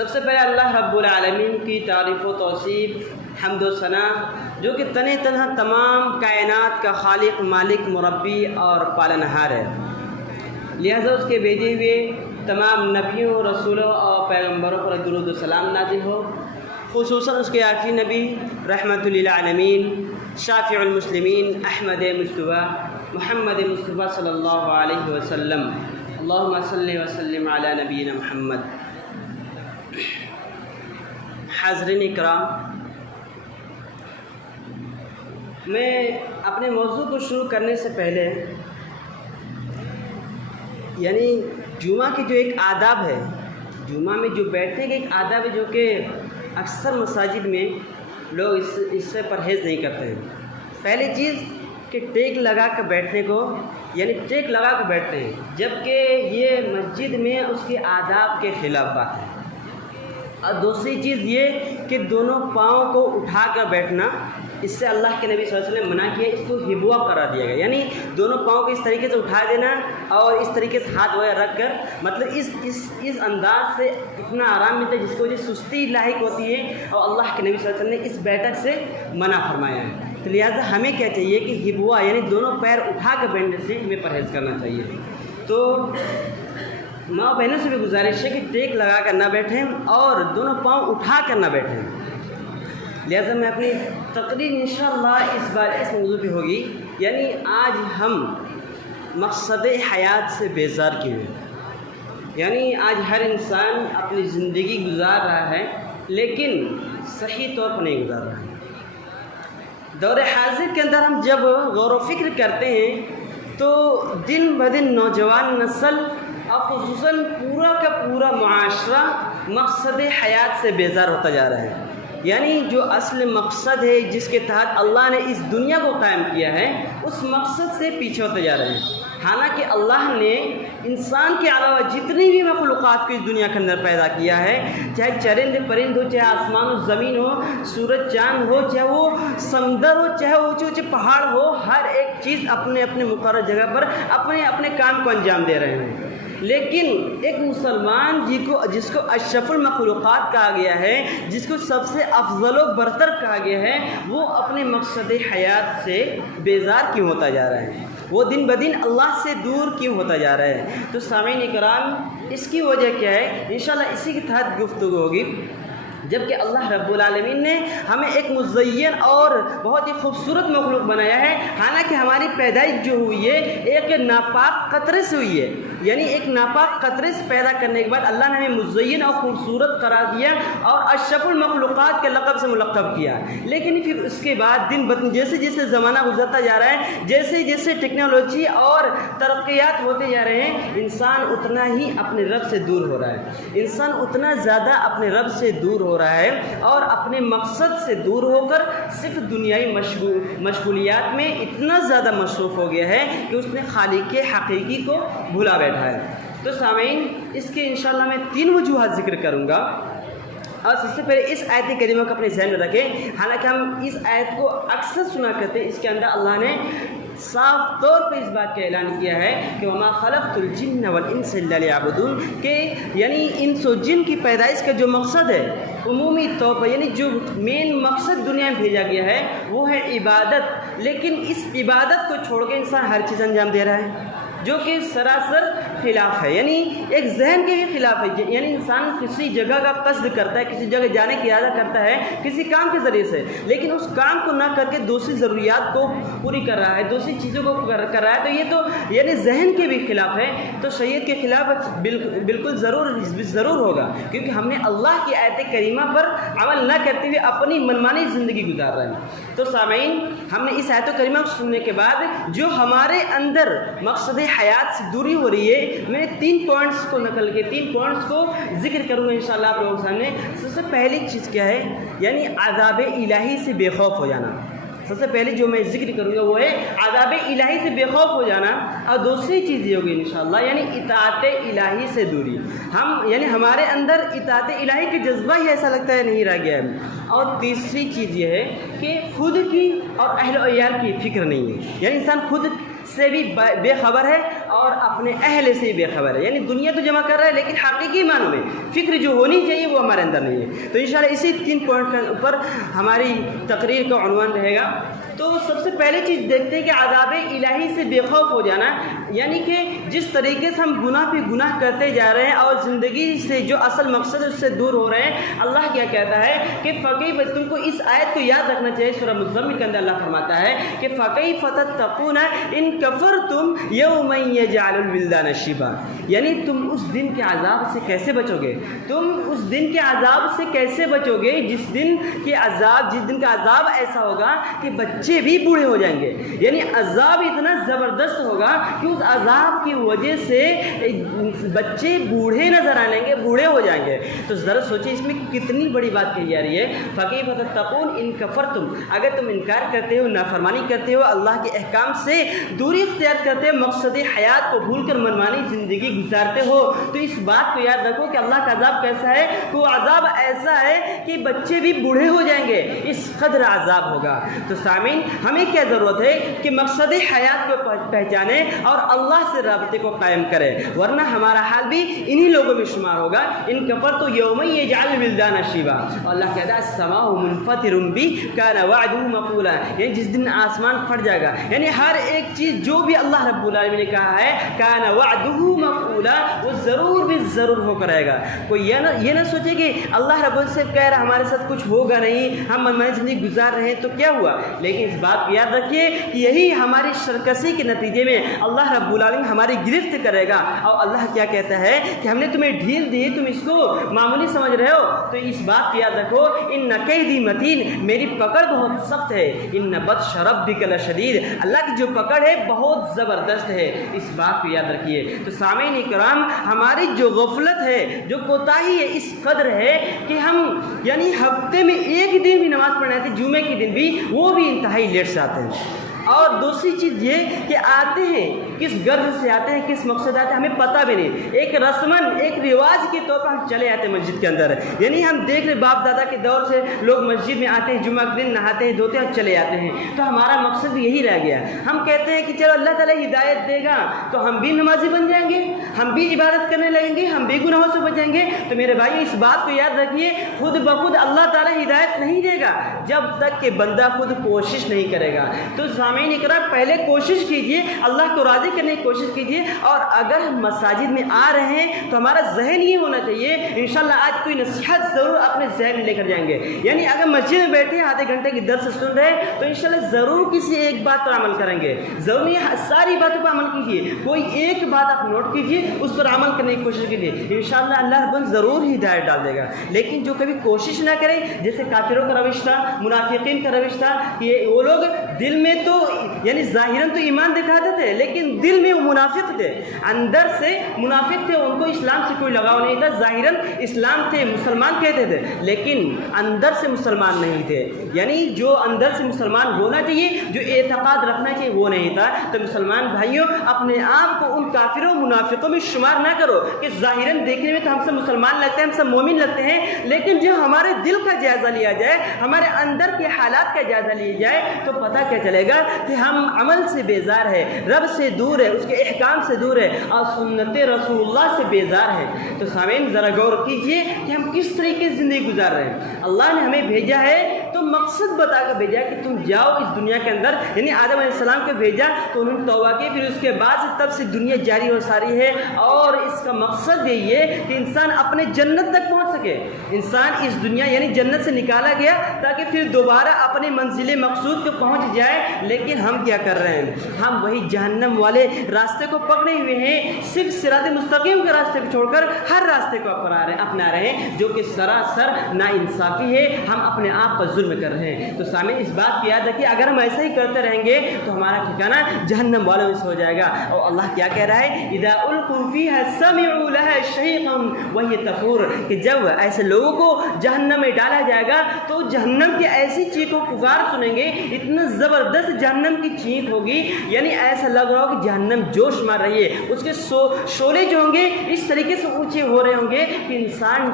سب سے پہلے اللہ رب العالمین کی تعریف و توصیف، حمد و ثنا، جو کہ تن تنہا تمام کائنات کا خالق، مالک، مربی اور پالنہار ہے۔ لہذا اس کے بھیجے ہوئے تمام نبیوں، رسولوں اور پیغمبروں پر درود و سلام نازل ہو، خصوصاً اس کے آخری نبی رحمۃ للعالمین، شافع المسلمین، احمد مجتبیٰ، محمد مصطفیٰ صلی اللہ علیہ وسلم۔ اللہم صلی وسلم علی نبینا محمد۔ حاضرین اکرام، میں اپنے موضوع کو شروع کرنے سے پہلے یعنی جمعہ کی جو ایک آداب ہے، جمعہ میں جو بیٹھنے کے ایک آداب ہے، جو کہ اکثر مساجد میں لوگ اس سے پرہیز نہیں کرتے ہیں۔ پہلی چیز کہ ٹیک لگا کر بیٹھنے کو، یعنی ٹیک لگا کر بیٹھتے ہیں، جبکہ یہ مسجد میں اس کے آداب کے خلاف بات ہے۔ اور دوسری چیز یہ کہ دونوں پاؤں کو اٹھا کر بیٹھنا، اس سے اللہ کے نبی صلی اللہ علیہ وسلم منع کیا، اس کو ہبوا قرار دیا گیا، یعنی دونوں پاؤں کو اس طریقے سے اٹھا دینا اور اس طریقے سے ہاتھ وغیرہ رکھ کر، مطلب اس انداز سے اتنا آرام ملتا ہے جس کو وجہ سستی لاحق ہوتی ہے، اور اللہ کے نبی صلی اللہ علیہ وسلم نے اس بیٹھک سے منع فرمایا ہے۔ تو لہٰذا ہمیں کیا چاہیے کہ ہبوا یعنی دونوں پیر اٹھا کر بیٹھنے سے ہمیں پرہیز کرنا چاہیے۔ تو ماں بہنوں سے بھی گزارش ہے کہ ٹیک لگا کر نہ بیٹھیں اور دونوں پاؤں اٹھا کر نہ بیٹھیں۔ لہذا میں اپنی تقریر انشاءاللہ اس بار اس موضوع پہ ہوگی، یعنی آج ہم مقصد حیات سے بیزار کیوں ہیں۔ یعنی آج ہر انسان اپنی زندگی گزار رہا ہے لیکن صحیح طور پر نہیں گزار رہا ہے۔ دور حاضر کے اندر ہم جب غور و فکر کرتے ہیں تو دن بدن نوجوان نسل اور خصوصاً پورا کا پورا معاشرہ مقصد حیات سے بیزار ہوتا جا رہا ہے۔ یعنی جو اصل مقصد ہے جس کے تحت اللہ نے اس دنیا کو قائم کیا ہے، اس مقصد سے پیچھے ہوتے جا رہے ہیں۔ حالانکہ اللہ نے انسان کے علاوہ جتنی بھی مخلوقات کو اس دنیا کے اندر پیدا کیا ہے، چاہے چرند پرند ہو، چاہے آسمان و زمین ہو، سورج چاند ہو، چاہے وہ سمندر ہو، چاہے اونچے اونچے پہاڑ ہو، ہر ایک چیز اپنے اپنے مقرر جگہ پر اپنے اپنے کام کو انجام دے رہے ہیں۔ لیکن ایک مسلمان جس کو اشرف المخلوقات کہا گیا ہے، جس کو سب سے افضل و برتر کہا گیا ہے، وہ اپنے مقصد حیات سے بیزار کیوں ہوتا جا رہا ہے؟ وہ دن بدن اللہ سے دور کیوں ہوتا جا رہا ہے؟ تو سامعین اکرام، اس کی وجہ کیا ہے؟ انشاءاللہ اسی کے تحت گفتگو ہوگی۔ جبکہ اللہ رب العالمین نے ہمیں ایک مزین اور بہت ہی خوبصورت مخلوق بنایا ہے، حالانکہ ہماری پیدائش جو ہوئی ہے ایک ناپاک قطرے سے ہوئی ہے، یعنی ایک ناپاک قطرے سے پیدا کرنے کے بعد اللہ نے ہمیں مزین اور خوبصورت قرار دیا اور اشرف المخلوقات کے لقب سے ملقب کیا۔ لیکن پھر اس کے بعد دن بدن جیسے جیسے زمانہ گزرتا جا رہا ہے، جیسے جیسے ٹیکنالوجی اور ترقیات ہوتے جا رہے ہیں، انسان اتنا ہی اپنے رب سے دور ہو رہا ہے، انسان اتنا زیادہ اپنے رب سے دور ہو رہا ہے اور اپنے مقصد سے دور ہو کر صرف دنیائی مشغولیات میں اتنا زیادہ مصروف ہو گیا ہے کہ اس نے خالق حقیقی کو بھلا بیٹھا ہے۔ تو سامعین، اس کے انشاءاللہ میں 3 وجوہات ذکر کروں گا، اور سب سے پہلے اس آیت کریمہ کو اپنے ذہن میں رکھیں۔ حالانکہ ہم اس آیت کو اکثر سنا کرتے ہیں، اس کے اندر اللہ نے صاف طور پہ اس بات کا اعلان کیا ہے کہ وما خلقت الجن والانس الا لیعبدون، کہ یعنی انس و جن کی پیدائش کا جو مقصد ہے عمومی طور پر، یعنی جو مین مقصد دنیا میں بھیجا گیا ہے وہ ہے عبادت، لیکن اس عبادت کو چھوڑ کے انسان ہر چیز انجام دے رہا ہے جو کہ سراسر خلاف ہے، یعنی ایک ذہن کے ہی خلاف ہے۔ یعنی انسان کسی جگہ کا قصد کرتا ہے، کسی جگہ جانے کی ارادہ کرتا ہے کسی کام کے ذریعے سے، لیکن اس کام کو نہ کر کے دوسری ضروریات کو پوری کر رہا ہے، دوسری چیزوں کو کر رہا ہے، تو یہ تو یعنی ذہن کے بھی خلاف ہے، تو شریعت کے خلاف بالکل ضرور ہوگا، کیونکہ ہم نے اللہ کی آیت کریمہ پر عمل نہ کرتے ہوئے اپنی منمانی زندگی گزار رہے ہیں۔ تو سامعین، ہم نے اس آیت کریمہ کو سننے کے بعد جو ہمارے اندر مقصد حیات سے دوری ہو رہی ہے، میں 3 پوائنٹس کو نقل کے 3 پوائنٹس کو ذکر کروں گا انشاءاللہ آپ لوگوں کے سامنے۔ سب سے پہلی چیز کیا ہے؟ یعنی عذاب الہی سے بے خوف ہو جانا۔ سب سے پہلے جو میں ذکر کروں گا وہ ہے عذاب الہی سے بے خوف ہو جانا، اور دوسری چیز یہ ہوگی انشاءاللہ یعنی اطاعت الہی سے دوری۔ یعنی ہمارے اندر اطاعت الہی کا جذبہ ہی ایسا لگتا ہے نہیں رہ گیا ہے۔ اور تیسری چیز یہ ہے کہ خود کی اور اہل و عیال کی فکر نہیں ہے، یعنی انسان خود سے بھی بے خبر ہے اور اپنے اہل سے بے خبر ہے. یعنی دنیا تو جمع کر رہا ہے لیکن حقیقی معنوں میں فکر جو ہونی چاہیے وہ ہمارے اندر نہیں ہے. تو انشاءاللہ اسی 3 پوائنٹ کے اوپر ہماری تقریر کا عنوان رہے گا. تو سب سے پہلے چیز دیکھتے ہیں کہ عذاب الہی سے بے خوف ہو جانا، یعنی کہ جس طریقے سے ہم گناہ پہ گناہ کرتے جا رہے ہیں اور زندگی سے جو اصل مقصد ہے اس سے دور ہو رہے ہیں. اللہ کیا کہتا ہے کہ فَكَيْفَ، تم کو اس آیت کو یاد رکھنا چاہیے. سورہ مزمل کے اندر اللہ فرماتا ہے کہ فَكَيْفَ تَتَّقُونَ إِن كَفَرْتُمْ يَوْمًا يَجْعَلُ الْوِلْدَانَ شِيبًا. یعنی تم اس دن کے عذاب سے کیسے بچو گے؟ تم اس دن کے عذاب سے کیسے بچو گے جس دن کا عذاب ایسا ہوگا کہ بچے بھی بوڑھے ہو جائیں گے. یعنی عذاب اتنا زبردست ہوگا کہ اس عذاب کی وجہ سے بچے بوڑھے نظر آنے گے، بوڑھے ہو جائیں گے. تو ذرا سوچیں اس میں کتنی بڑی بات کہی جا رہی ہے. فَكَيْفَ تَتَّقُونَ إِن كَفَرْتُمْ، اگر تم انکار کرتے ہو، نافرمانی کرتے ہو، اللہ کے احکام سے دوری اختیار کرتے ہو، مقصد حیات کو بھول کر منمانی زندگی گزارتے ہو، تو اس بات کو یاد رکھو کہ اللہ کا عذاب کیسا ہے. کہ وہ عذاب ایسا ہے کہ بچے بھی بوڑھے ہو جائیں گے، اس قدر عذاب ہوگا. تو سامعین، ہمیں کیا ضرورت ہے کہ مقصد حیات کو پہچانے اور اللہ سے رابطے کو قائم کریں، ورنہ ہمارا حال بھی انہی لوگوں میں شمار ہوگا. ان کفرت یوم یجعل الولدان شیبا. اللہ کہتا ہے السماء منفطر به کان وعده مفعولا، یعنی جس دن آسمان پھٹ جائے گا، یعنی ہر ایک چیز جو بھی اللہ رب العالمین نے کہا ہے کان وعده مفعولا، وہ ضرور بھی ضرور ہو کر آئے گا. کوئی یہ نہ سوچے کہ اللہ رب العالمین سے کہہ رہا ہمارے ساتھ کچھ ہوگا نہیں، ہم منمانی زندگی گزار رہے ہیں تو کیا ہوا. لیکن اس بات کو یاد رکھیے کہ یہی ہماری سرکشی کے نتیجے میں اللہ رب العالمین ہماری گرفت کرے گا. اور اللہ کیا کہتا ہے کہ ہم نے تمہیں ڈھیل دی، تم اس کو معمولی سمجھ رہے ہو. تو اس بات کو یاد رکھو ان کیدی متین، میری پکڑ بہت سخت ہے. ان بطش ربک لشدید، اللہ کی جو پکڑ ہے بہت زبردست ہے. اس بات کو یاد رکھیے. تو سامعین کرام، ہماری جو غفلت ہے، جو کوتاہی ہے، اس قدر ہے کہ ہم یعنی ہفتے میں ایک دن بھی نماز پڑھنا تھی، جمعے کے دن بھی، وہ بھی انتہائی لیٹ سے آتے ہیں. اور دوسری چیز یہ کہ آتے ہیں کس غرض سے آتے ہیں، کس مقصد آتے ہیں، ہمیں پتہ بھی نہیں. ایک رسماً، ایک رواج کے طور پر ہم چلے آتے ہیں مسجد کے اندر. یعنی ہم دیکھ رہے باپ دادا کے دور سے لوگ مسجد میں آتے ہیں، جمعہ کے دن نہاتے ہیں، دھوتے ہیں اور چلے آتے ہیں. تو ہمارا مقصد بھی یہی رہ گیا. ہم کہتے ہیں کہ چلو اللہ تعالیٰ ہدایت دے گا تو ہم بھی نمازی بن جائیں گے، ہم بھی عبادت کرنے لگیں گے، ہم بھی گناہوں سے بچیں گے. تو میرے بھائی اس بات کو یاد رکھیے، خود بخود اللہ تعالیٰ ہدایت نہیں دے گا جب تک کہ بندہ خود کوشش نہیں کرے گا. تو سامعین اکرام، پہلے کوشش کیجئے، اللہ کو راضی کرنے کی کوشش کیجئے. اور اگر ہم مساجد میں آ رہے ہیں تو ہمارا ذہن یہ ہونا چاہیے، انشاءاللہ آج کوئی نصیحت ضرور اپنے ذہن میں لے کر جائیں گے. یعنی اگر مسجد میں بیٹھے ہیں، آدھے گھنٹے کی درس سن رہے ہیں، تو انشاءاللہ ضرور کسی ایک بات پر عمل کریں گے. ضرور نہیں، ساری باتوں پر عمل کیجئے، کوئی ایک بات آپ نوٹ کیجئے، اس پر عمل کرنے کی کوشش کیجئے. انشاءاللہ اللہ رب ضرور ہدایت ڈال دے گا. لیکن جو کبھی کوشش نہ کرے، جیسے کافروں کا روش تھا، منافقین کا روش تھا، یہ وہ لوگ دل میں تو یعنی ظاہراً تو ایمان دکھاتے تھے لیکن دل میں وہ منافق تھے، اندر سے منافق تھے. ان کو اسلام سے کوئی لگاؤ نہیں تھا. ظاہراً اسلام تھے، مسلمان کہتے تھے، لیکن اندر سے مسلمان نہیں تھے. یعنی جو اندر سے مسلمان ہونا چاہیے، جو اعتقاد رکھنا چاہیے، وہ نہیں تھا. تو مسلمان بھائیوں، اپنے آپ کو ان کافروں منافقوں میں شمار نہ کرو کہ ظاہراً دیکھنے میں تو ہم سب مسلمان لگتے ہیں، ہم سب مومن لگتے ہیں، لیکن جب ہمارے دل کا جائزہ لیا جائے، ہمارے اندر کے حالات کا جائزہ لیا جائے، تو پتہ کیا چلے گا کہ ہم عمل سے بیزار ہے، رب سے دور ہے، اس کے احکام سے دور ہے، اور سنت رسول اللہ سے بیزار ہے. تو سامعین ذرا غور کیجئے کہ ہم کس طریقے سے زندگی گزار رہے ہیں. اللہ نے ہمیں بھیجا ہے تو مقصد بتا کر بھیجا کہ تم جاؤ اس دنیا کے اندر. یعنی آدم علیہ السلام کو بھیجا تو انہوں نے توبہ کی، پھر اس کے بعد سے تب سے دنیا جاری و ساری ہے. اور اس کا مقصد یہی ہے کہ انسان اپنے جنت تک پہنچ سکے. انسان اس دنیا یعنی جنت سے نکالا گیا تاکہ پھر دوبارہ اپنے منزل مقصود کو پہنچ جائے. لیکن ہم کیا کر رہے ہیں؟ ہم وہی جہنم والے راستے کو پکڑے ہوئے ہیں، صرف صراط مستقیم کے راستے کو چھوڑ کر ہر راستے کو اپنا رہے ہیں، جو کہ سراسر ناانصافی ہے. ہم اپنے آپ پر ظلم کر رہے ہیں. تو سامعین اس بات کی یاد رکھیے، اگر ہم ایسا ہی کرتے رہیں گے تو ہمارا ٹھکانہ جہنم والوں میں سے ہو جائے گا. اور اللہ کیا کہہ رہا ہے؟ اذا القوا فيها سمعوا لها شهيقا وهي تفور، کہ جب ایسے لوگوں کو جہنم میں ڈالا جائے گا تو جہنم کی ایسی چیخ و پکار سنیں گے، اتنا زبردست جہنم کی چینخ ہوگی یعنی ایسا لگ رہا ہو کہ جہنم جوش مار رہی ہے، اس کے شعلے جو ہوں گے اس طریقے سے اونچے ہو رہے ہوں گے کہ انسان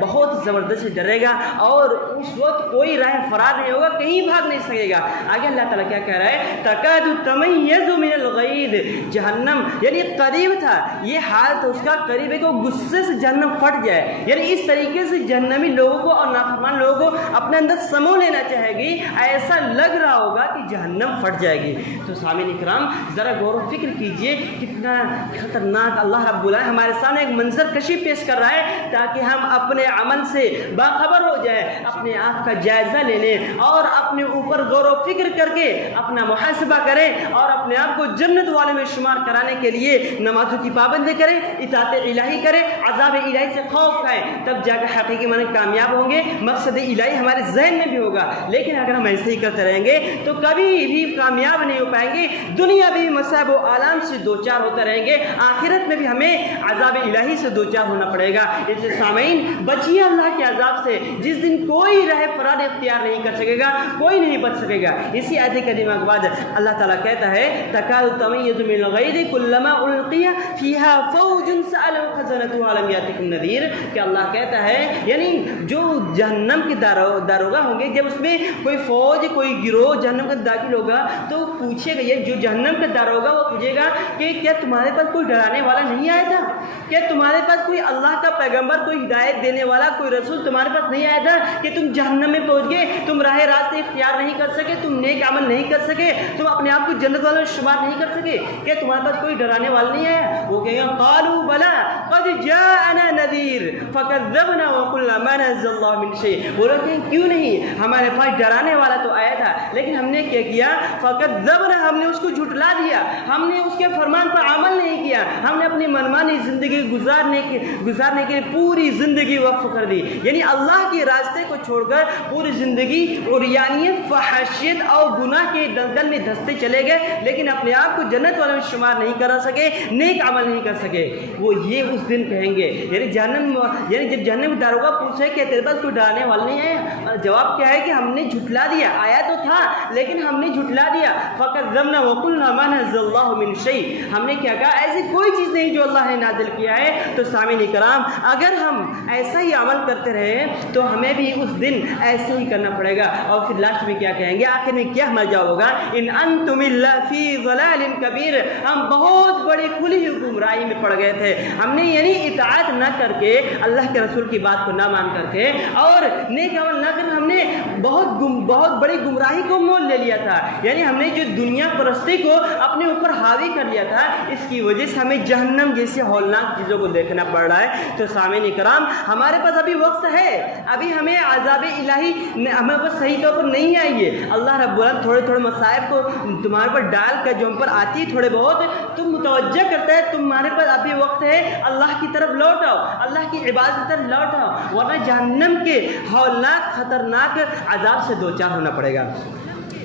بہت زبردست ڈرے گا اور اس وقت کوئی راہ فرار نہیں ہوگا، کہیں بھاگ نہیں سکے گا۔ آگے اللہ تعالیٰ کیا کہہ رہا ہے؟ تکاد تمیز من الغیظ، جہنم یعنی قریب تھا، یہ حال تو اس کا قریب ہے کہ وہ غصے سے جہنم پھٹ جائے، یعنی اس طریقے سے جہنمی لوگوں کو اور نافرمان لوگوں کو اپنے اندر سمو لینا چاہے گی، ایسا لگ رہا ہوگا کہ جہنم پھٹ جائے گی۔ تو سامعین اکرام ذرا غور و فکر کیجئے کتنا خطرناک اللہ رب العالمین ہمارے سامنے ایک منظر کشی پیش کر رہا ہے تاکہ ہم اپنے عمل سے باخبر ہو جائیں، اپنے آپ کا جائزہ لے لیں اور اپنے اوپر غور و فکر کر کے اپنا محاسبہ کریں اور اپنے آپ کو جنت والوں میں شمار کرانے کے لیے نمازوں کی پابندی کریں، اطاعت الہی کریں، عذاب الہی سے خوف کھائیں، تب جا کر حقیقی معنی کامیاب ہوں گے، مقصد الہی ہمارے ذہن میں بھی ہوگا۔ لیکن اگر ہم ایسے ہی کرتے رہیں گے تو کبھی بھی کامیاب نہیں ہو پائیں گے، دنیا بھی مصائب و آلام سے دوچار ہوتے رہیں گے، آخرت میں بھی ہمیں عذاب الہی سے دوچار ہونا پڑے گا۔ اس لیے سامعین بچیے اللہ کے عذاب سے، جس دن کوئی راہ فرار اختیار نہیں کر سکے گا، کوئی نہیں بچ سکے گا۔ اسی آیت کریمہ کے بعد اللہ تعالیٰ کہتا ہے تکاد تمیز من الغیظ کلما القی فیہا فوج سألهم خزنتها الم یاتکم نذیر، کہ اللہ کہتا ہے یعنی جو جہنم کے داروغہ ہوں گے، جب اس میں کوئی فوج کوئی گروہ جہنم کا داخل ہوگا تو پوچھے گا، یہ جو جہنم کا داروغہ وہ پوچھے گا کہ کیا تمہارے پاس کوئی ڈرانے والا نہیں آیا تھا؟ کیا تمہارے پاس کوئی اللہ کا پیغمبر، کوئی ہدایت دینے والا، کوئی رسول تمہارے پاس نہیں آیا تھا کہ تم جہنم میں پہنچ گئے، تم راہ راست اختیار نہیں کر سکے، تم نیک عمل نہیں کر سکے، تم اپنے آپ کو جنت والوں میں شمار نہیں کر سکے؟ کیا تمہارے پاس کوئی ڈرانے والا نہیں آیا؟ وہ کہے گا قالوا بلا قد جاءنا نذیر فکذبنا وقلنا ما نزل اللہ من شیء، وہ لوگ کہیں کیوں نہیں، ہمارے پاس ڈرانے والا تو آیا تھا لیکن ہم نے کیا کیا؟ فکذبنا، ہم نے اس کو جھٹلا دیا، ہم نے اس کے فرمان پر عمل نہیں کیا، ہم نے اپنی منمانی زندگی گزارنے کے لیے پوری زندگی وقف کر دی، یعنی اللہ کے راستے کو چھوڑ کر پوری زندگی عریانیت، فحاشیت اور گناہ کے دلدل میں دھستے چلے گئے، لیکن اپنے آپ کو جنت والوں میں شمار نہیں کرا سکے، نیک عمل نہیں کر سکے۔ وہ یہ اس دن کہیں گے، یعنی جب جہنم داروغہ پوچھے کہ تیرے پاس کوئی ڈرانے والا نہیں ہے، جواب کیا ہے کہ ہم نے جھٹلا دیا، آیا تو تھا لیکن ہم نے جھٹلا دیا، فکذبنا وقلنا ما نزل اللہ من شیء، ہم نے کیا کہا ایسی کوئی چیز نہیں جو اللہ نے نازل کیا ہے۔ تو سامعین کرام اگر ہم ایسا ہی عمل کرتے رہے تو ہمیں بھی اس دن ایسے ہی کرنا پڑے گا۔ اور پھر لاسٹ میں کیا کہیں گے، آخر میں کیا ہمارا جواب ہوگا؟ ان انتم الا فی ضلال کبیر، ہم بہت بڑی کھلی ہوئی گمراہی میں پڑ گئے تھے، ہم نے یعنی اطاعت نہ کر کے، اللہ کے رسول کی بات کو نہ مان کر کے اور نیک عمل نہ کر، ہم نے بہت بڑی گمراہی کو مول لے لیا تھا، یعنی ہم نے جو دنیا پرستی کو اپنے اوپر حاوی کر لیا تھا، اس کی وجہ سے ہمیں جہنم جیسے ہولناک چیزوں کو دیکھنا پڑ رہا ہے۔ تو سامعین کرام ہمارے پاس ابھی وقت ہے، ابھی ہمیں عذاب الہی ہمیں پاس صحیح طور پر نہیں آئی ہے۔ اللہ رب العالمین تھوڑے تھوڑے مصائب کو تمہارے پر ڈال کر جو ہم پر آتی ہے تھوڑے بہت، تم متوجہ کرتا ہے، تمہارے پاس ابھی وقت ہے، اللہ کی طرف لوٹ آؤ، اللہ کی عبادت کی طرف لوٹ آؤ، ورنہ جہنم کے ہولناک خطرناک عذاب سے دوچار ہونا پڑے گا۔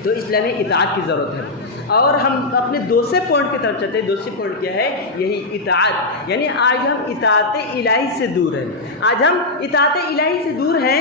تو اس لیے ہمیں اطاعت کی ضرورت ہے۔ اور ہم اپنے دوسرے پوائنٹ کی طرف چلتے ہیں۔ دوسری پوائنٹ کیا ہے؟ یہی اطاعت، یعنی آج ہم اطاعت الہی سے دور ہیں، آج ہم اطاعت الہی سے دور ہیں،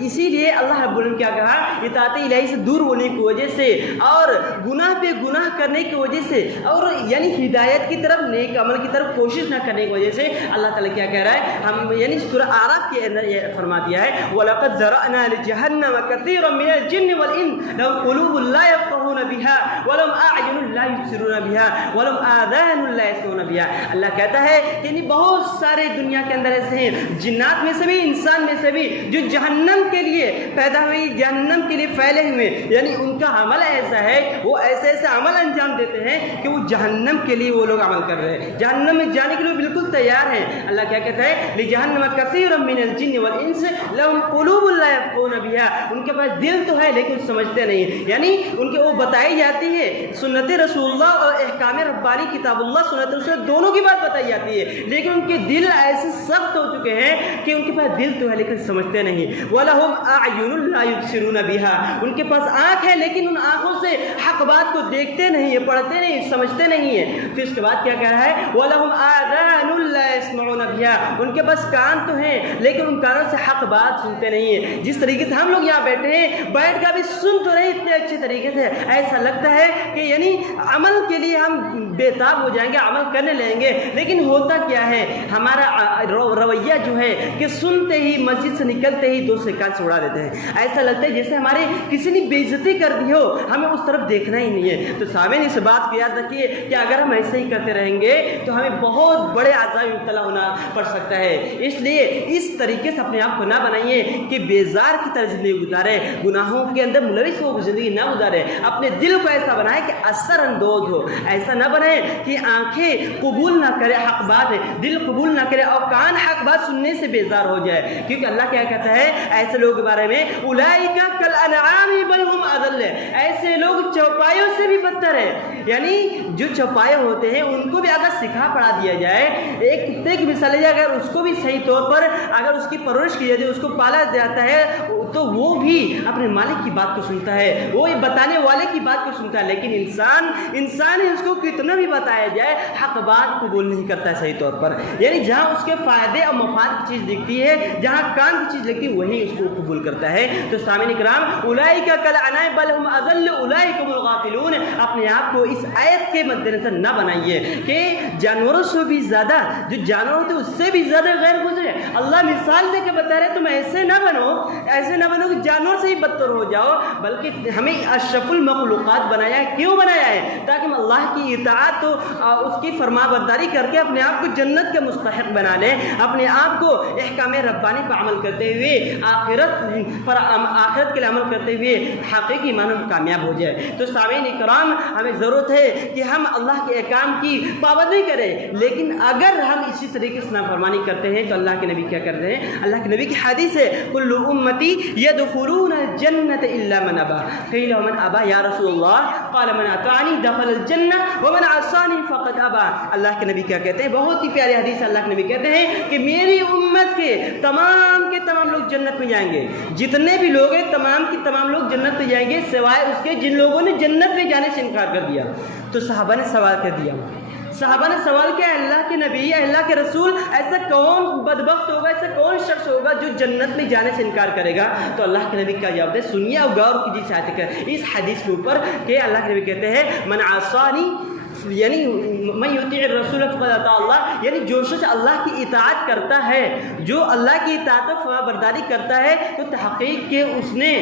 اسی لیے اللہ رب العالمین کیا کہا، اطاعت الہی سے دور ہونے کی وجہ سے اور گناہ پہ گناہ کرنے کی وجہ سے اور یعنی ہدایت کی طرف، نیک عمل کی طرف کوشش نہ کرنے کی وجہ سے اللہ تعالیٰ کیا کہہ رہا ہے، ہم یعنی سورہ اعراف کے اندر یہ فرما دیا ہے وَلَقَدْ ذَرَأْنَا لِجَهَنَّمَ كَثِيرًا مِنَ الْجِنِّ وَالْإِنسِ لَهُمْ قُلُوبٌ لَا يَفْقَهُونَ بِهَا وَلَهُمْ أَعْيُنٌ لا يبصرون بها ولهم آذان لا يسمعون بها۔ اللہ کہتا ہے یعنی بہت سارے دنیا کے اندر ایسے ہیں، جنات میں سے بھی، انسان میں سے بھی، جو جہنم کے لیے پیدا ہوئی، جہنم کے لیے پھیلے ہوئے، یعنی ان کا عمل ایسا ہے، وہ ایسے ایسے عمل انجام دیتے ہیں کہ وہ جہنم کے لیے وہ لوگ عمل کر رہے ہیں، جہنم میں جانے کے لیے بالکل تیار ہیں۔ اللہ کیا کہتا ہے لجہنم کثیر من الجن والانس لهم قلوب لا يفقهون بها، ان کے پاس دل تو ہے لیکن سمجھتے نہیں، یعنی ان کے وہ بتائی جاتی ہے سنت رسول اللہ اور احکام ربانی کتاب اللہ سنت رسول دونوں کی بات بتائی جاتی ہے، لیکن ان کے دل ایسے سخت ہو چکے ہیں کہ ان کے پاس دل تو ہے لیکن سمجھتے نہیں۔ وَلَهُمْ أَعْيُنٌ لَا يُبْصِرُونَ بِهَا، ان کے پاس آنکھ ہے لیکن ان آنکھوں سے حق بات کو دیکھتے نہیں ہیں، پڑھتے نہیں، سمجھتے نہیں ہیں۔ پھر اس کے بعد کیا کہہ رہا ہے؟ وَلَهُمْ آذَانٌ لَا يَسْمَعُونَ بِهَا، ان کے پاس کان تو ہیں لیکن ان کانوں سے حق بات سنتے نہیں ہیں۔ جس طریقے سے ہم لوگ یہاں بیٹھے ہیں، بیٹھ کر بھی سن تو رہے اتنے اچھے طریقے سے، ایسا لگتا ہے کہ یعنی عمل کے لیے ہم بےتاب ہو جائیں گے، عمل کرنے لیں گے، لیکن ہوتا کیا ہے؟ ہمارا رویہ جو ہے کہ سنتے ہی مسجد سے نکلتے ہی دوسرے کان سے اڑا دیتے ہیں، ایسا لگتا ہے جیسے ہماری کسی نے بے عزتی کر دی ہو، ہمیں اس طرف دیکھنا ہی نہیں ہے۔ تو سامعین اس بات کو یاد رکھیے کہ اگر ہم ایسے ہی کرتے رہیں گے تو ہمیں بہت بڑے عذاب میں مبتلا ہونا پڑ سکتا ہے۔ اس لیے اس طریقے سے اپنے آپ کو نہ بنائیے کہ بیزار کی طرح زندگی گزارے، گناہوں کے اندر ملوث ہو زندگی نہ گزارے، اپنے دل کو ایسا بنائے کہ اثر اندوز ہو، ایسا نہ بنائے کہ آنکھیں قبول نہ کرے حق بات، دل قبول نہ کرے اور کان حق بات سننے سے بیزار ہو جائے۔ کیونکہ اللہ کیا کہتا ہے ایسے لوگوں کے بارے میں؟ اولئک کالانعام بل ہم اضل، ایسے لوگ چوپایوں سے بھی بدتر ہے۔ یعنی جو چوپائے ہوتے ہیں ان کو بھی اگر سکھا پڑھا دیا جائے، ایک کتے کی مثال لے جائے، اگر اس کو بھی صحیح طور پر اگر اس کی پرورش کی جاتی ہے، اس کو پالا جاتا ہے، تو وہ بھی اپنے مالک کی بات کو سنتا ہے، وہ بتانے والے کی بات کو سنتا ہے۔ لیکن انسان ہے، اس کو کتنا بھی بتایا جائے حق بات قبول نہیں کرتا ہے صحیح طور پر۔ یعنی جہاں اس کے فائدے اور مفاد کی چیز دکھتی ہے، جہاں کام کی چیز لگتی ہے، وہی اس کو قبول کرتا ہے۔ تو سامعین کرام، اولئک کالانعام بل ہم اضل اولئک هم الغافلون، اپنے آپ کو اس آیت کے مد نظر نہ بنائیے کہ جانوروں سے بھی زیادہ، جو جانور ہوتے ہیں اس سے بھی زیادہ غیر گزرے۔ اللہ مثال دے کے بتا رہے تم ایسے نہ بنو، ایسے نہ بنو کہ جانور سے ہی بدتر ہو جاؤ، بلکہ ہمیں اشرف المخلوقات بنایا ہے۔ کیوں بنایا ہے؟ تاکہ ہم اللہ کی اطاعت تو اس کی فرما برداری کر کے اپنے آپ کو جنت کے مستحق بنا لیں، اپنے آپ کو احکام ربانی پر عمل کرتے ہوئے آخرت کے لیے عمل کرتے ہوئے حقیقی معنوں میں کامیاب ہو جائے۔ تو سامعین کرام، ہمیں ضرورت ہے کہ ہم اللہ کے احکام کی پابندی کریں، لیکن اگر ہم اسی طریقے سے نافرمانی کرتے ہیں تو اللہ کے نبی کیا کرتے ہیں؟ اللہ کے نبی کی حدیث ہے کل امتی يدخلون الجنة الا من ابى قيل ومن ابى یا رسول اللہ قال من اطاعني دخل الجنة ومن عصاني فقد ابى۔ اللہ کے نبی کیا کہتے ہیں؟ بہت ہی پیاری حدیث ہے۔ اللہ کے نبی کہتے ہیں کہ میری امت کے تمام لوگ جنت میں جائیں گے، جتنے بھی لوگ ہیں تمام کے تمام لوگ جنت میں جائیں گے سوائے اس کے جن لوگوں نے جنت میں جانے سے انکار کر دیا۔ تو صحابہ نے سوال کر دیا، صحابہ نے سوال کیا، اللہ کے نبی، اللہ کے رسول، ایسا کون بدبخت ہوگا، ایسا کون شخص ہوگا جو جنت میں جانے سے انکار کرے گا؟ تو اللہ کے نبی کا جواب ہے، سنیے اور غور کیجیے اس حدیث کے اوپر کہ اللہ کے نبی کہتے ہیں من عصانی یعنی من یطیع الرسول فقد اطاع اللہ، یعنی جو شخص اللہ کی اطاعت کرتا ہے، جو اللہ کی اطاعت و فرما برداری کرتا ہے، تو تحقیق اس نے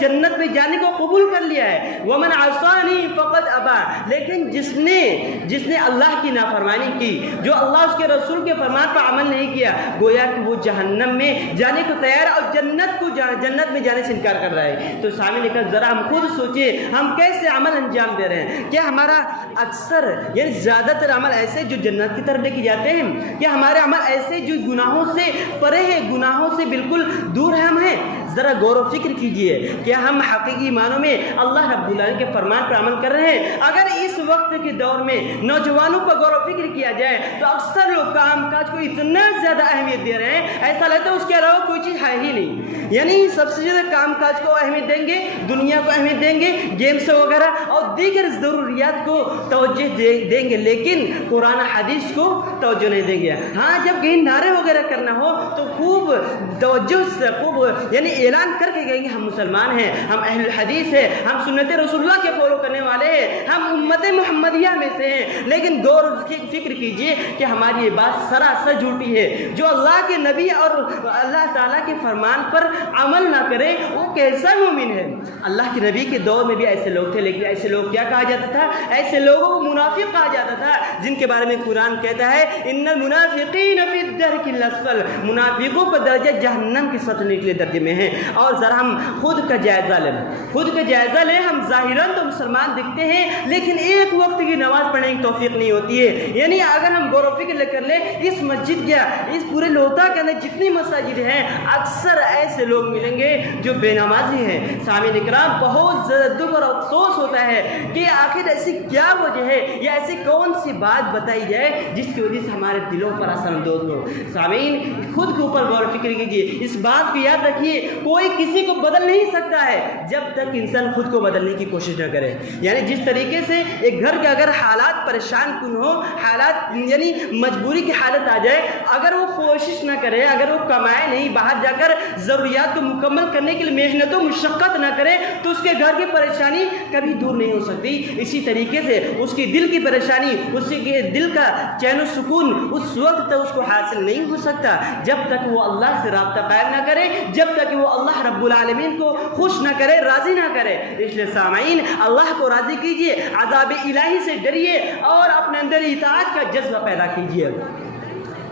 جنت میں جانے کو قبول کر لیا ہے۔ ومن عصانی فقد ابى، لیکن جس نے اللہ کی نافرمانی کی، جو اللہ اس کے رسول کے فرمان پر عمل نہیں کیا، گویا کہ وہ جہنم میں جانے کو تیار اور جنت میں جانے سے انکار کر رہا ہے۔ تو سامنے لے کر ذرا ہم خود سوچیں ہم کیسے عمل انجام دے رہے ہیں؟ کیا ہمارا اکثر یعنی زیادہ تر عمل ایسے جو جنت کی طرف لے کے جاتے ہیں، کہ ہمارے عمل ایسے جو گناہوں سے پرے ہیں، گناہوں سے بالکل دور ہے ہم ہیں؟ ذرا غور و فکر کیجئے کہ ہم حقیقی معنوں میں اللہ رب العالمین کے فرمان پر عمل کر رہے ہیں؟ اگر اس وقت کے دور میں نوجوانوں پر غور و فکر کیا جائے تو اکثر لوگ کام کاج کو اتنا زیادہ اہمیت دے رہے ہیں، ایسا لگتا ہے اس کے علاوہ کوئی چیز ہے ہی نہیں۔ یعنی سب سے زیادہ کام کاج کو اہمیت دیں گے، دنیا کو اہمیت دیں گے، گیمس وغیرہ اور دیگر ضروریات کو توجہ دیں گے، لیکن قرآن حدیث کو توجہ نہیں دیں گے۔ ہاں جب کہیں نعرے وغیرہ کرنا ہو تو خوب توجہ سے خوب یعنی اعلان کر کے کہیں گے ہم مسلمان ہیں، ہم اہل الحدیث ہیں، ہم سنت رسول اللہ کے فالو کرنے والے ہیں، ہم امت محمدیہ میں سے ہیں۔ لیکن غور و فکر کیجئے کہ ہماری یہ بات سراسر جھوٹی ہے۔ جو اللہ کے نبی اور اللہ تعالیٰ کے فرمان پر عمل نہ کرے وہ کیسا مومن ہے؟ اللہ کے نبی کے دور میں بھی ایسے لوگ تھے، لیکن ایسے لوگ کیا کہا جاتا تھا؟ ایسے لوگوں کو منافق کہا جاتا تھا، جن کے بارے میں قرآن کہتا ہے ان المنافقین فی الدرک الاسفل، منافقوں کا درجہ جہنم کی سطح نکلے درجے میں ہے۔ اور ذرا ہم خود کا جائزہ لیں، خود کا جائزہ لیں۔ ہم ظاہراً تو مسلمان دکھتے ہیں لیکن ایک وقت کی نماز پڑھنے کی توفیق نہیں ہوتی ہے۔ یعنی اگر ہم غور و فکر کر لیں، اس مسجد کیا اس پورے لوتا کے اندر جتنی مساجد ہیں اکثر ایسے لوگ ملیں گے جو بے نمازی ہیں۔ سامعین اکرام، بہت زیادہ دکھ اور افسوس ہوتا ہے کہ آخر ایسی کیا وجہ ہے یا ایسی کون سی بات بتائی جائے جس کی وجہ سے ہمارے دلوں پر اثر انداز ہو۔ سامعین، خود کے اوپر غور و فکر کیجیے، اس بات کو یاد رکھیے، کوئی کسی کو بدل نہیں سکتا ہے جب تک انسان خود کو بدلنے کی کوشش نہ کرے۔ یعنی جس طریقے سے ایک گھر کے اگر حالات پریشان کن ہو، حالات یعنی مجبوری کی حالت آ جائے، اگر وہ کوشش نہ کرے، اگر وہ کمائے نہیں، باہر جا کر ضروریات کو مکمل کرنے کے لیے محنت و مشقت نہ کرے تو اس کے گھر کی پریشانی کبھی دور نہیں ہو سکتی۔ اسی طریقے سے اس کی دل کی پریشانی، اس کے دل کا چین و سکون اس وقت تک اس کو حاصل نہیں ہو سکتا جب تک وہ اللہ سے رابطہ قائم نہ کرے، جب تک وہ اللہ رب العالمین کو خوش نہ کرے، راضی نہ کرے۔ اس لیے سامعین، اللہ کو راضی کیجیے، عذاب الہی سے ڈریے اور اپنے اندر اطاعت کا جذبہ پیدا کیجیے۔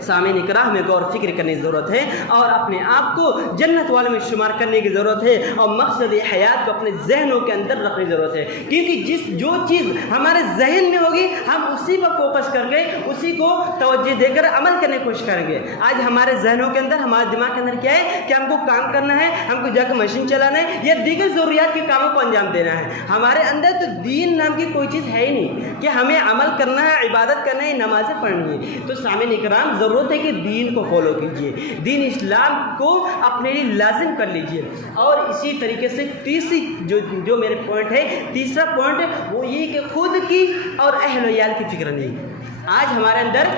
سامعین اکرام، میں غور فکر کرنے کی ضرورت ہے اور اپنے آپ کو جنت والوں میں شمار کرنے کی ضرورت ہے اور مقصد حیات کو اپنے ذہنوں کے اندر رکھنے کی ضرورت ہے، کیونکہ جو چیز ہمارے ذہن میں ہوگی ہم اسی پر فوکس کر کے اسی کو توجہ دے کر عمل کرنے کی کوشش کریں گے۔ آج ہمارے ذہنوں کے اندر، ہمارے دماغ کے اندر کیا ہے کہ ہم کو کام کرنا ہے، ہم کو جا کے مشین چلانا ہے یا دیگر ضروریات کے کاموں کو انجام دینا ہے۔ ہمارے اندر تو دین نام کی کوئی چیز ہے ہی نہیں کہ ہمیں عمل کرنا ہے، عبادت کرنا ہے، نمازیں پڑھنی ہے۔ تو سامعین اکرام، ضرورت ہے کہ دین کو فالو کیجئے، دین اسلام کو اپنے لیے لازم کر لیجئے۔ اور اسی طریقے سے تیسری جو میرے پوائنٹ ہے، تیسرا پوائنٹ وہ یہ کہ خود کی اور اہل و عیال کی فکر نہیں۔ آج ہمارے اندر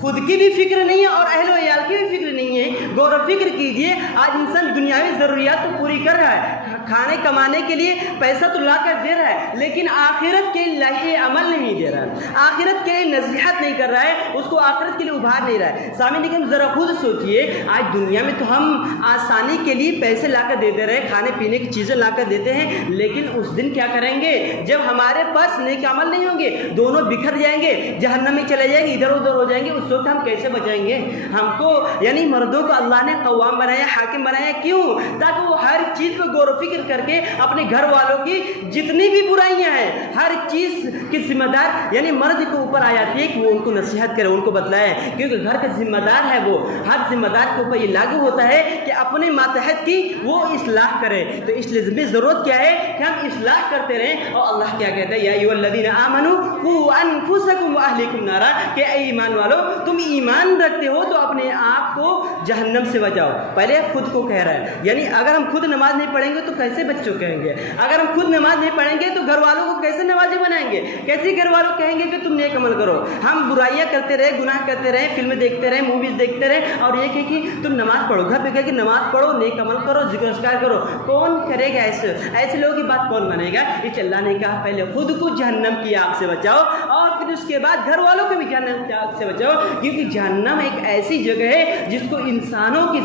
خود کی بھی فکر نہیں ہے اور اہل و عیال کی بھی فکر نہیں ہے۔ غور و فکر کیجئے، آج انسان دنیاوی ضروریات تو پوری کر رہا ہے، کھانے کمانے کے لیے پیسہ تو لا کر دے رہا ہے، لیکن آخرت کے لیے عمل نہیں دے رہا ہے، آخرت کے لیے نصیحت نہیں کر رہا ہے، اس کو آخرت کے لیے ابھار نہیں رہا ہے۔ سامعین لیکن ذرا خود سوچئے، آج دنیا میں تو ہم آسانی کے لیے پیسے لا کر دیتے رہے، کھانے پینے کی چیزیں لا کر دیتے ہیں، لیکن اس دن کیا کریں گے جب ہمارے پاس نیک عمل نہیں ہوں گے، دونوں بکھر جائیں گے، جہنم میں چلے جائیں گے، ادھر ادھر ہو جائیں گے، اس وقت ہم کیسے بچائیں گے؟ ہم کو یعنی مردوں کو اللہ نے قوام بنایا، حاکم بنایا، کیوں؟ تاکہ وہ ہر چیز پہ غور و فکر کر کے اپنے گھر والوں کی جتنی بھی برائیاں ہیں ہر چیز کی ذمہ دار یعنی مرد کے اوپر آ جاتی ہے کہ وہ ان کو نصیحت کرے، ان کو بتلائے، کیونکہ گھر کا ذمہ دار ہے وہ، ہر ذمہ دار کے اوپر یہ لاگو ہوتا ہے کہ اپنے ماتحت کی وہ اصلاح کرے۔ تو اس لیے ضرورت کیا ہے کہ ہم اصلاح کرتے رہیں۔ اور اللہ کیا کہتا ہے؟ یا ایھا الذین آمنوا قوا انفسکم واہلیکم نارا، کہ اے ایمان والو، تم ایمان رکھتے ہو تو اپنے آپ کو جہنم سے بچاؤ۔ پہلے خود کو کہہ رہا ہے، یعنی اگر ہم خود نماز نہیں پڑھیں گے تو کیسے بچوں کہیں گے؟ اگر ہم خود نماز نہیں پڑھیں گے تو گھر والوں کو کیسے نمازی بنائیں گے؟ کیسے گھر والوں کہیں گے کہ تم نیک عمل کرو؟ ہم برائیاں کرتے رہے، گناہ کرتے رہے، فلمیں دیکھتے رہے، موویز دیکھتے رہے، اور یہ کہ تم نماز پڑھو، گھر پہ کہہ کہ نماز پڑھو، نیک عمل کرو، ذکر اذکار کرو، کون کرے گا؟ ایسے لوگوں کی بات کون بنے گا؟ اس اللہ نے کہا پہلے خود کو جہنم کی آگ سے بچاؤ اور پھر اس کے بعد گھر والوں کو بھی جہنم کی آگ سے بچاؤ، کیونکہ جہنم ایک ایسی جگہ ہے جس کو انسانوں کے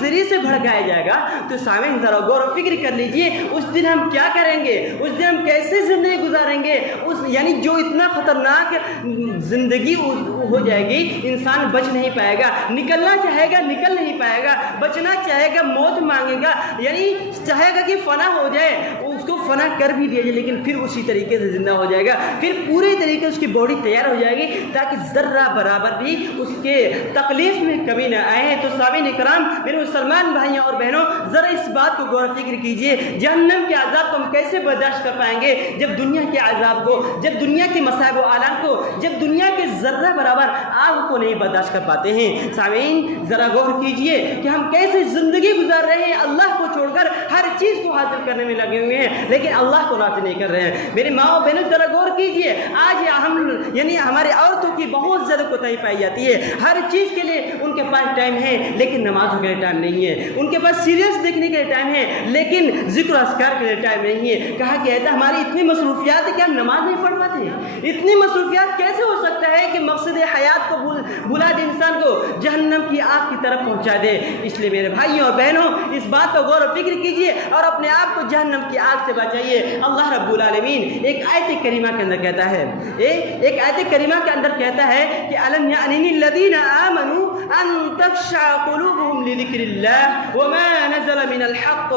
ذریعے سے بھڑکایا جائے گا۔ تو سامعین ذرا غور و فکر کر لیجئے، اس دن ہم کیا کریں گے؟ اس دن ہم کیسے زندگی گزاریں گے؟ یعنی جو اتنا خطرناک زندگی ہو جائے گی، انسان بچ نہیں پائے گا، نکلنا چاہے گا نکل نہیں پائے گا، بچنا چاہے گا موت مانگے گا، یعنی چاہے گا کہ فنا ہو جائے، اس کو فنا کر بھی دیا جائے لیکن پھر اسی طریقے سے زندہ ہو جائے گا، پھر پورے طریقے سے اس کی باڈی تیار ہو جائے گی تاکہ ذرہ برابر بھی اس کے تکلیف میں کمی نہ آئے۔ تو سامعین اکرام، میرے مسلمان بھائیوں اور بہنوں، ذرا اس بات کو غور و فکر کیجئے، جہنم کے عذاب کو ہم کیسے برداشت کر پائیں گے جب دنیا کے عذاب کو، جب دنیا کے مصائب و آلام کو، جب دنیا کے ذرہ برابر آگ کو نہیں برداشت کر پاتے ہیں۔ سامعین ذرا غور کیجئے کہ ہم کیسے زندگی گزار رہے ہیں، اللہ کو چھوڑ کر ہر چیز کو حاصل کرنے میں لگے ہوئے ہیں لیکن اللہ کو راضی نہیں کر رہے ہیں۔ میری ماں و بہنوں ذرا غور کیجئے، آج ہم یعنی ہمارے عورتوں کی بہت زیادہ کوتاہی پائی جاتی ہے، ہر چیز کے لیے ان کے پاس ٹائم ہے لیکن نمازوں کے لیے ٹائم نہیں ہے، ان کے پاس سیریس دیکھنے کے لیے ٹائم ہے لیکن ذکر و اذکار کے لیے ٹائم نہیں ہے۔ کہا کہ ایسا ہماری اتنی مصروفیات ہے کہ ہم نماز نہیں پڑھ پاتے تھی. اتنی مصروفیات کیسے ہو سکتا ہے کہ مقصد حیات کو بلا دے, انسان کو جہنم کی آگ کی طرف پہنچا دے. اس لیے میرے بھائیوں اور بہنوں, اس بات پر غور و فکر کیجئے اور اپنے آپ کو جہنم کی آگ سے بچائیے. اللہ رب العالمین ایک آیت کریمہ کے اندر کہتا ہے, ایک آیت کریمہ کے اندر کہتا ہے کہ الم یعن للذین آمنوا ان تخشع قلوبهم لذکر اللہ وما نزل من الحق.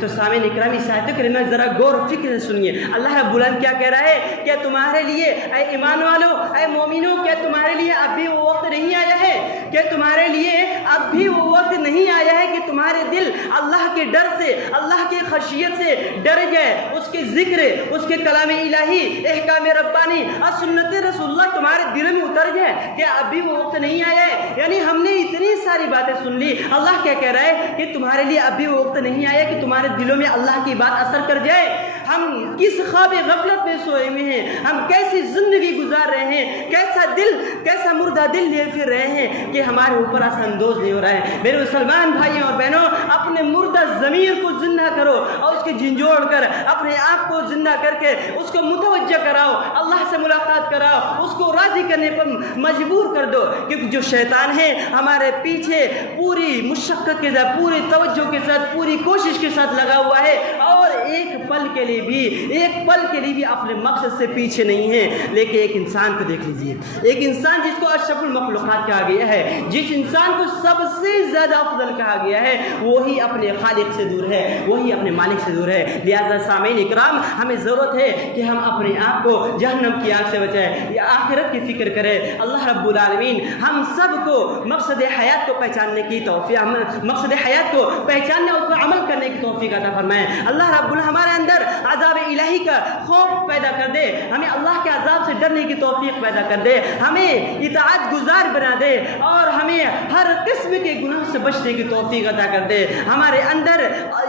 تو سامعین اکرامی, اس آیت کریمہ ذرا غور و فکر سے سنیے. اللہ رب العالمین کیا کہہ رہا ہے, کیا تمہارے لیے اے ایمان والو, اے مومنوں, کیا تمہارے لیے اب بھی وہ وقت نہیں آیا ہے, کہ تمہارے لیے اب بھی وہ وقت نہیں آیا ہے کہ تمہارے دل اللہ کے ڈر سے, اللہ کی خشیت سے ڈر جائے, اس کے ذکر, اس کے کلام الہی, احکام ربانی اور سنت رسول اللہ تمہارے دل میں اتر جائے. کیا اب بھی وہ وقت نہیں آیا ہے؟ یعنی ہم نے اتنی ساری باتیں سن لی, اللہ کیا کہہ رہا ہے کہ تمہارے لیے اب بھی وہ وقت نہیں آیا کہ تمہارے دلوں میں اللہ کی بات اثر کر جائے. ہم کس خواب غفلت میں سوئے ہوئے ہیں, ہم کیسی زندگی گزار رہے ہیں, کیسا دل, کیسا مردہ دل لے پھر رہے ہیں کہ ہمارے اوپر اثر اندوز نہیں ہو رہا ہے. میرے مسلمان بھائیوں اور بہنوں, اپنے مردہ ضمیر کو زندہ کرو اور اس کے جھنجھوڑ کر اپنے آپ کو زندہ کر کے اس کو متوجہ کراؤ, اللہ سے ملاقات کراؤ, اس کو راضی کرنے پر مجبور کر دو. کیونکہ جو شیطان ہے ہمارے پیچھے پوری مشقت کے ساتھ, پوری توجہ کے ساتھ, پوری کوشش کے ساتھ لگا ہوا ہے اور ایک پل کے لیے بھی اپنے مقصد سے پیچھے نہیں ہے. لیکن ایک انسان کو دیکھ لیجیے, ایک انسان جس کو اشرف المخلوقات کہا گیا ہے, جس انسان کو سب سے زیادہ افضل کہا گیا ہے, وہی اپنے خالق سے دور ہے, وہی اپنے مالک سے دور ہے. لہذا سامعین اکرام, ہمیں ضرورت ہے کہ ہم اپنے آپ کو جہنم کی آگ سے بچائیں, یا آخرت کی فکر کریں. اللہ رب العالمین ہم سب کو مقصد حیات کو پہچاننے کی توفیق, مقصد حیات کو پہچاننے اور اس پر عمل کرنے کی توفیق عطا فرمائیں. اللہ رب العالمین ہمارے اندر عذاب الہی کا خوف پیدا کر دے, ہمیں اللہ کے عذاب سے ڈرنے کی توفیق پیدا کر دے, ہمیں اطاعت گزار بنا دے اور ہمیں ہر قسم کے گناہ سے بچنے کی توفیق عطا کر دے. ہمارے اندر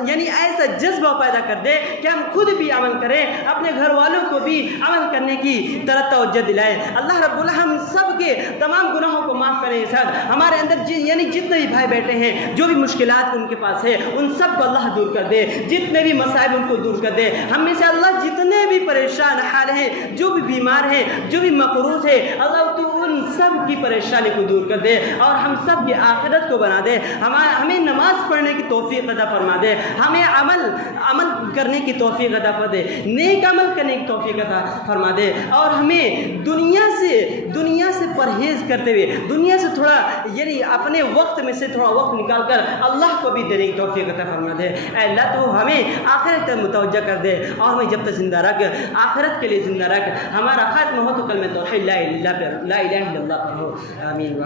یعنی ایسا جذبہ پیدا کر دے کہ ہم خود بھی عمل کریں, اپنے گھر والوں کو بھی عمل کرنے کی طرح توجہ دلائیں. اللہ رب العالمین ہم سب کے تمام گناہوں کو معاف کریں. ساتھ ہمارے اندر یعنی جتنے بھی بھائی بیٹھے ہیں, جو بھی مشکلات ان کے پاس ہے, ان سب کو اللہ دور کر دے, جتنے بھی مسائل ان کو دور کر دے. ہم میں سے اللہ جتنے بھی پریشان حال ہیں, جو بھی بیمار ہیں, جو بھی مقروض ہے, اللہ تو ان سب کی پریشانی کو دور کر دے اور ہم سب کی آخرت کو بنا دے. ہمیں نماز پڑھنے کی توفیق عطا فرما دے, ہمیں عمل کرنے کی توفیق عطا فرما دے, نیک عمل کرنے کی توفیق عطا فرما دے, اور ہمیں دنیا سے پرہیز کرتے ہوئے, دنیا سے تھوڑا یعنی اپنے وقت میں سے تھوڑا وقت نکال کر اللہ کو بھی دینے کی توفیق عطا فرما دے. اے اللہ تو ہمیں آخرت تک متوجہ کر دے اور ہمیں جب تک زندہ رکھ, آخرت کے لیے زندہ رکھ. ہمارا خاتمہ ہو تو کلمہ توحید لا الہ الا اللہ ہو. آمین.